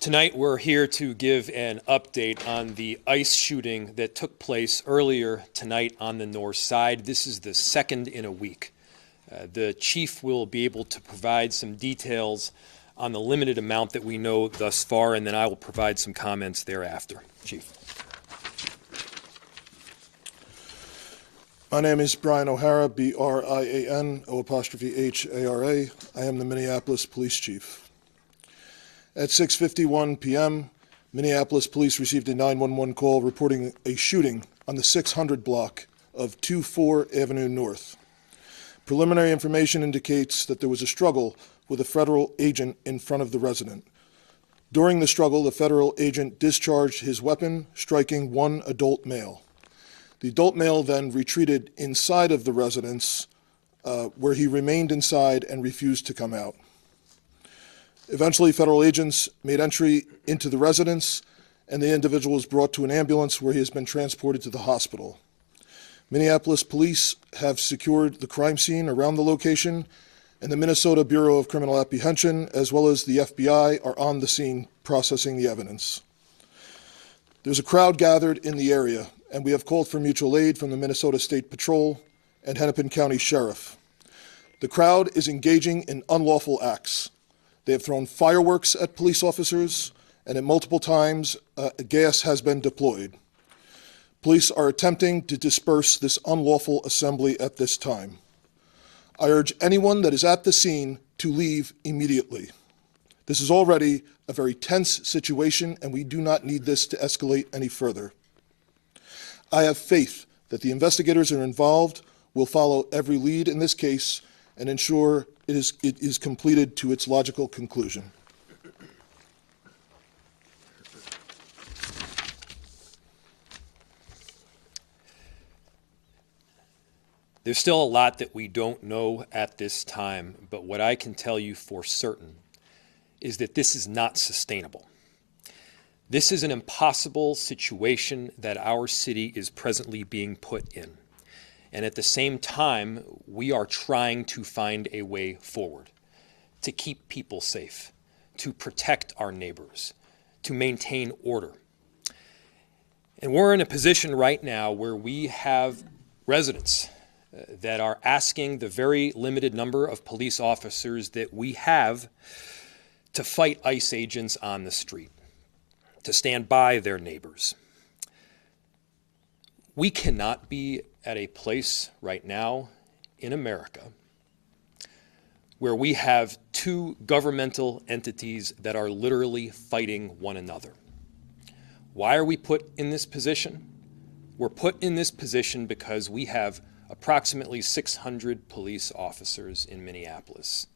Tonight we're here to give an update on the ICE shooting that took place earlier tonight on the north side. This is the second in a week. The chief will be able to provide some details on the limited amount that we know thus far, and then I will provide some comments thereafter. Chief. My name is Brian O'Hara, B-R-I-A-N, O''H-A-R-A. I am the Minneapolis Police Chief. At 6:51 p.m., Minneapolis Police received a 911 call reporting a shooting on the 600 block of 24 Avenue North. Preliminary information indicates that there was a struggle with a federal agent in front of the resident. During the struggle, the federal agent discharged his weapon, striking one adult male. The adult male then retreated inside of the residence, where he remained inside and refused to come out. Eventually, federal agents made entry into the residence, and the individual was brought to an ambulance where he has been transported to the hospital. Minneapolis police have secured the crime scene around the location, and the Minnesota Bureau of Criminal Apprehension, as well as the FBI, are on the scene processing the evidence. There's a crowd gathered in the area, and we have called for mutual aid from the Minnesota State Patrol and Hennepin County Sheriff. The crowd is engaging in unlawful acts. They have thrown fireworks at police officers, and at multiple times, gas has been deployed. Police are attempting to disperse this unlawful assembly at this time. I urge anyone that is at the scene to leave immediately. This is already a very tense situation, and we do not need this to escalate any further. I have faith that the investigators are involved will follow every lead in this case and ensure it is completed to its logical conclusion. There's still a lot that we don't know at this time, but what I can tell you for certain is that this is not sustainable. This is an impossible situation that our city is presently being put in. And at the same time, we are trying to find a way forward to keep people safe, to protect our neighbors, to maintain order. And we're in a position right now where we have residents that are asking the very limited number of police officers that we have to fight ICE agents on the street, to stand by their neighbors. We cannot be at a place right now in America where we have two governmental entities that are literally fighting one another. Why are we put in this position? We're put in this position because we have approximately 600 police officers in Minneapolis,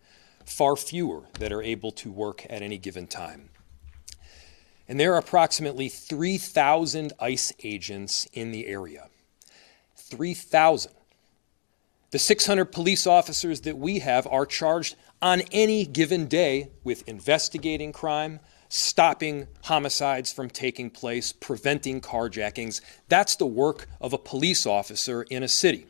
far fewer that are able to work at any given time. And there are approximately 3,000 ICE agents in the area. 3,000. The 600 police officers that we have are charged on any given day with investigating crime, stopping homicides from taking place, preventing carjackings. That's the work of a police officer in a city.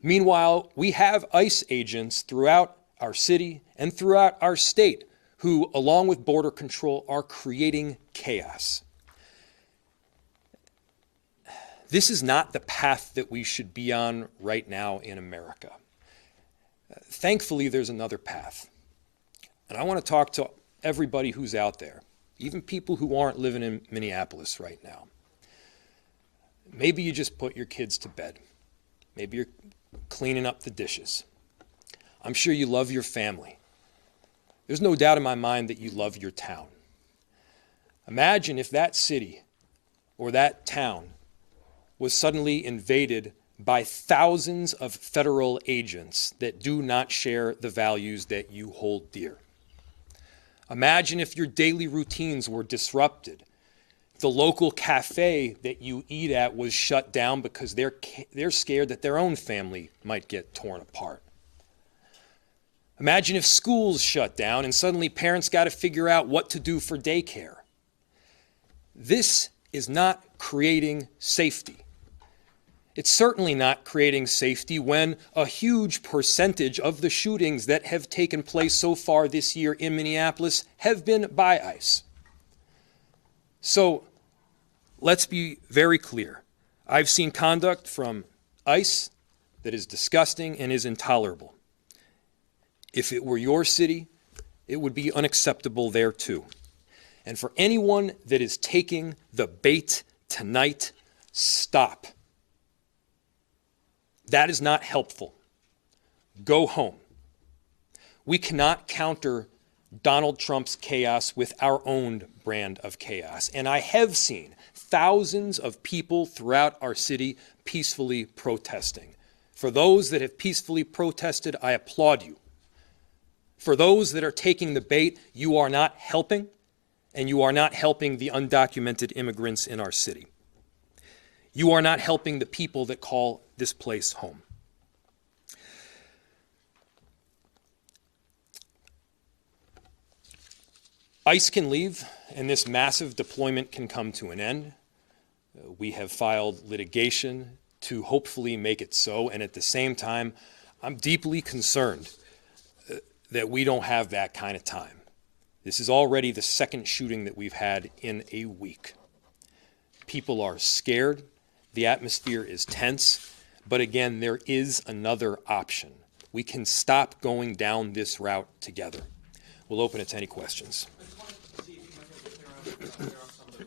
Meanwhile, we have ICE agents throughout our city and throughout our state who, along with Border Control, are creating chaos. This is not the path that we should be on right now in America. Thankfully, there's another path. And I want to talk to everybody who's out there, even people who aren't living in Minneapolis right now. Maybe you just put your kids to bed. Maybe you're cleaning up the dishes. I'm sure you love your family. There's no doubt in my mind that you love your town. Imagine if that city or that town was suddenly invaded by thousands of federal agents that do not share the values that you hold dear. Imagine if your daily routines were disrupted. The local cafe that you eat at was shut down because they're scared that their own family might get torn apart. Imagine if schools shut down and suddenly parents got to figure out what to do for daycare. This is not creating safety. It's certainly not creating safety when a huge percentage of the shootings that have taken place so far this year in Minneapolis have been by ICE. So let's be very clear. I've seen conduct from ICE that is disgusting and is intolerable. If it were your city, it would be unacceptable there too. And for anyone that is taking the bait tonight, stop. That is not helpful. Go home. We cannot counter Donald Trump's chaos with our own brand of chaos. And I have seen thousands of people throughout our city peacefully protesting. For those that have peacefully protested, I applaud you. For those that are taking the bait, you are not helping, and you are not helping the undocumented immigrants in our city. You are not helping the people that call this place home. ICE can leave, and this massive deployment can come to an end. We have filed litigation to hopefully make it so, and at the same time, I'm deeply concerned that we don't have that kind of time. This is already the second shooting that we've had in a week. People are scared. The atmosphere is tense. But again, there is another option. We can stop going down this route together. We'll open it to any questions.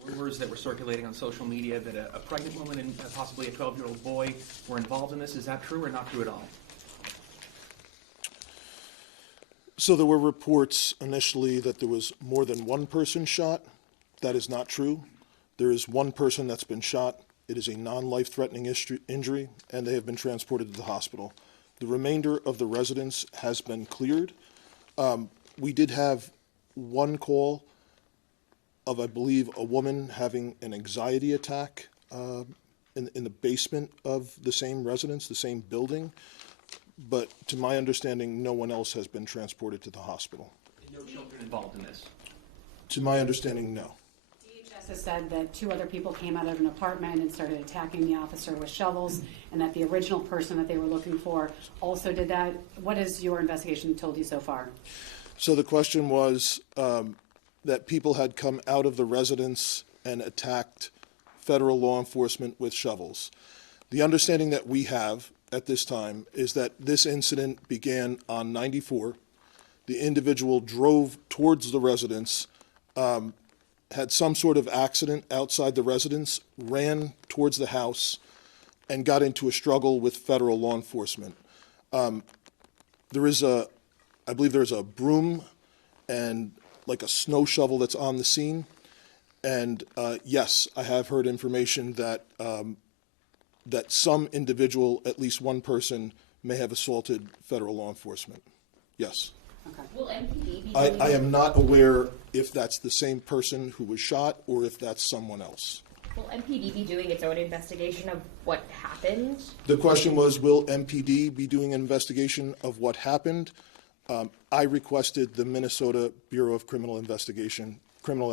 Rumors that were circulating on social media that a pregnant woman and possibly a 12-year-old boy were involved in this. Is that true or not true at all? So there were reports initially that there was more than one person shot. That is not true. There is one person that's been shot. It is a non-life-threatening injury, and they have been transported to the hospital. The remainder of the residents has been cleared. We did have one call of, I believe, a woman having an anxiety attack in the basement of the same residence, the same building. But to my understanding, no one else has been transported to the hospital. And no children involved in this? To my understanding, no. DHS has said that 2 other people came out of an apartment and started attacking the officer with shovels, and that the original person that they were looking for also did that. What has your investigation told you so far? So the question was that people had come out of the residence and attacked federal law enforcement with shovels. The understanding that we have at this time is that this incident began on 94. The individual drove towards the residence, had some sort of accident outside the residence, ran towards the house, and got into a struggle with federal law enforcement. I believe there's a broom and like a snow shovel that's on the scene. And yes, I have heard information that that some individual, at least one person, may have assaulted federal law enforcement. Yes. Okay. Will MPD be I am not aware if that's the same person who was shot or if that's someone else. Will MPD be doing its own investigation of what happened? The question was, will MPD be doing an investigation of what happened? I requested the Minnesota Bureau of Criminal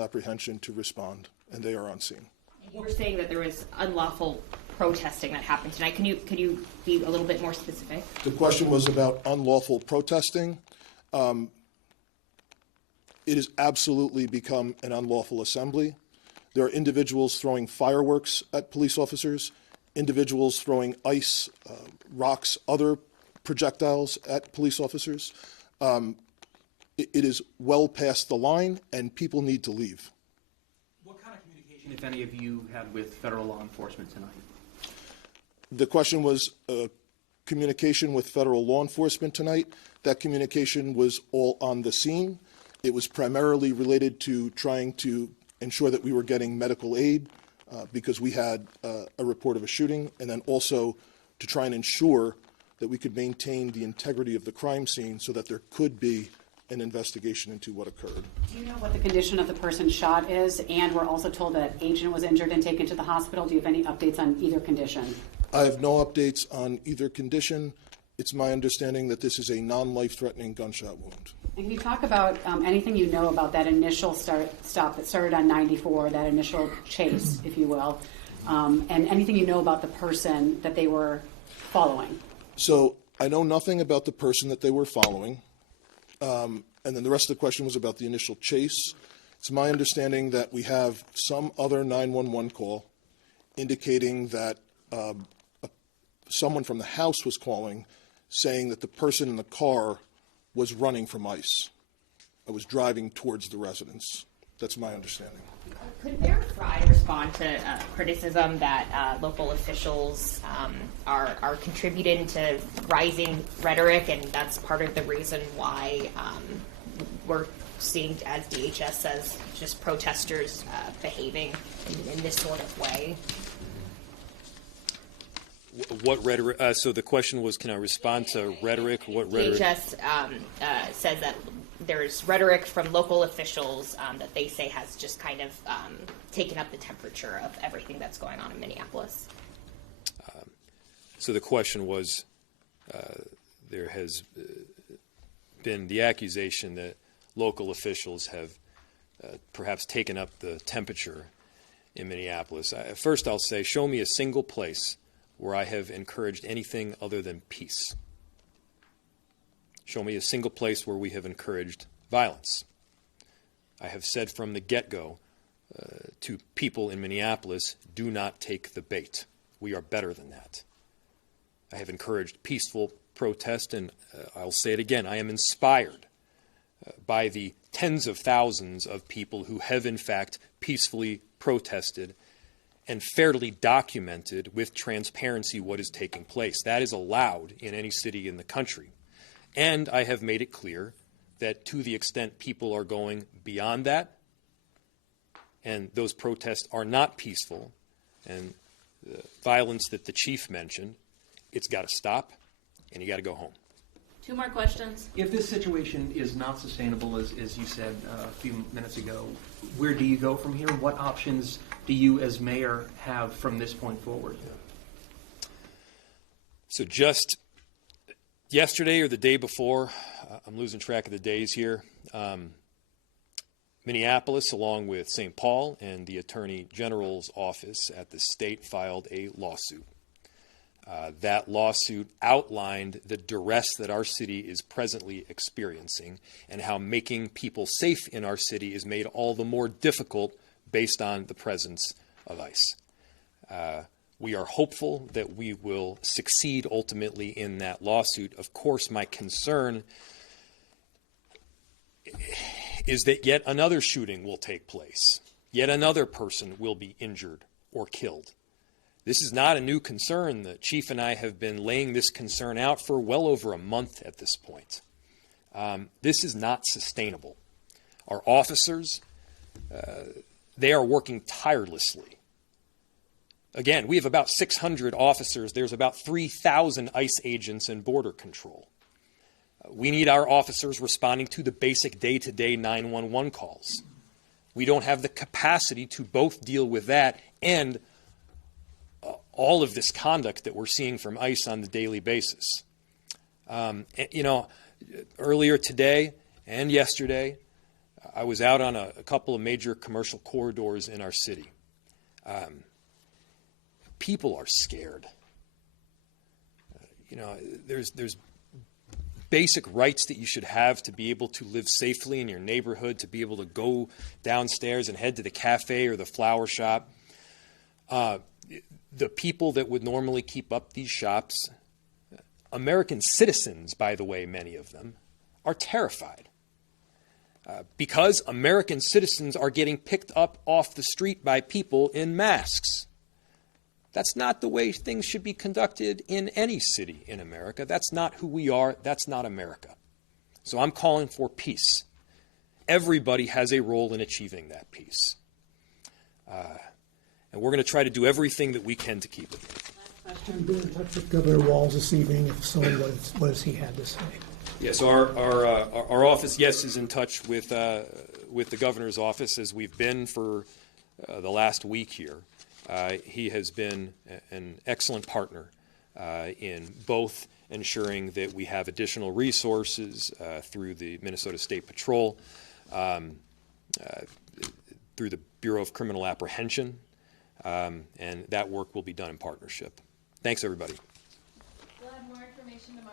Apprehension to respond, and they are on scene. You were saying that there was unlawful protesting that happened tonight. Can you be a little bit more specific? The question was about unlawful protesting. It has absolutely become an unlawful assembly. There are individuals throwing fireworks at police officers, individuals throwing ice, rocks, other projectiles at police officers. It is well past the line, and people need to leave. What kind of communication, if any, have you had with federal law enforcement tonight? The question was communication with federal law enforcement tonight. That communication was all on the scene. It was primarily related to trying to ensure that we were getting medical aid because we had a report of a shooting, and then also to try and ensure that we could maintain the integrity of the crime scene so that there could be an investigation into what occurred. Do you know what the condition of the person shot is? And we're also told that an agent was injured and taken to the hospital. Do you have any updates on either condition? I have no updates on either condition. It's my understanding that this is a non-life-threatening gunshot wound. And can you talk about anything you know about that initial stop that started on 94, that initial chase, if you will? and anything you know about the person that they were following. So I know nothing about the person that they were following. And then the rest of the question was about the initial chase. It's my understanding that we have some other 911 call indicating that someone from the house was calling, saying that the person in the car was running from ICE. I was driving towards the residence. That's my understanding. Could Mayor Frey respond to criticism that local officials are contributing to rising rhetoric, and that's part of the reason why we're seeing, as DHS says, just protesters behaving in this sort of way? What rhetoric? So the question was, can I respond to rhetoric? What rhetoric? DHS says that there's rhetoric from local officials that they say has just kind of taken up the temperature of everything that's going on in Minneapolis. So the question was, there has been the accusation that local officials have perhaps taken up the temperature in Minneapolis. First, I'll say, show me a single place where I have encouraged anything other than peace. Show me a single place where we have encouraged violence. I have said from the get-go to people in Minneapolis, do not take the bait. We are better than that. I have encouraged peaceful protest, and I'll say it again, I am inspired by the tens of thousands of people who have in fact peacefully protested and fairly documented with transparency what is taking place. That is allowed in any city in the country. And I have made it clear that to the extent people are going beyond that, and those protests are not peaceful, and the violence that the chief mentioned, it's got to stop, and you got to go home. 2 more questions. If this situation is not sustainable, as you said a few minutes ago, where do you go from here? What options do you as mayor have from this point forward? So just yesterday or the day before, I'm losing track of the days here, Minneapolis, along with St. Paul and the Attorney General's office at the state, filed a lawsuit. That lawsuit outlined the duress that our city is presently experiencing and how making people safe in our city is made all the more difficult based on the presence of ICE. We are hopeful that we will succeed ultimately in that lawsuit. Of course, my concern is that yet another shooting will take place. Yet another person will be injured or killed. This is not a new concern. The chief and I have been laying this concern out for well over a month at this point. This is not sustainable. Our officers, they are working tirelessly. Again, we have about 600 officers. There's about 3,000 ICE agents in border control. We need our officers responding to the basic day-to-day 911 calls. We don't have the capacity to both deal with that and all of this conduct that we're seeing from ICE on the daily basis. Earlier today and yesterday, I was out on a couple of major commercial corridors in our city. People are scared. There's basic rights that you should have to be able to live safely in your neighborhood, to be able to go downstairs and head to the cafe or the flower shop. The people that would normally keep up these shops, American citizens, by the way, many of them, are terrified because American citizens are getting picked up off the street by people in masks. That's not the way things should be conducted in any city in America. That's not who we are. That's not America. So I'm calling for peace. Everybody has a role in achieving that peace. And we're going to try to do everything that we can to keep it. Last time, been in touch with Governor Walz this evening. If so, what has he had to say? Yes, our office, yes, is in touch with the governor's office, as we've been for the last week here. He has been an excellent partner in both ensuring that we have additional resources through the Minnesota State Patrol, through the Bureau of Criminal Apprehension, and that work will be done in partnership. Thanks, everybody. We'll have more information tomorrow.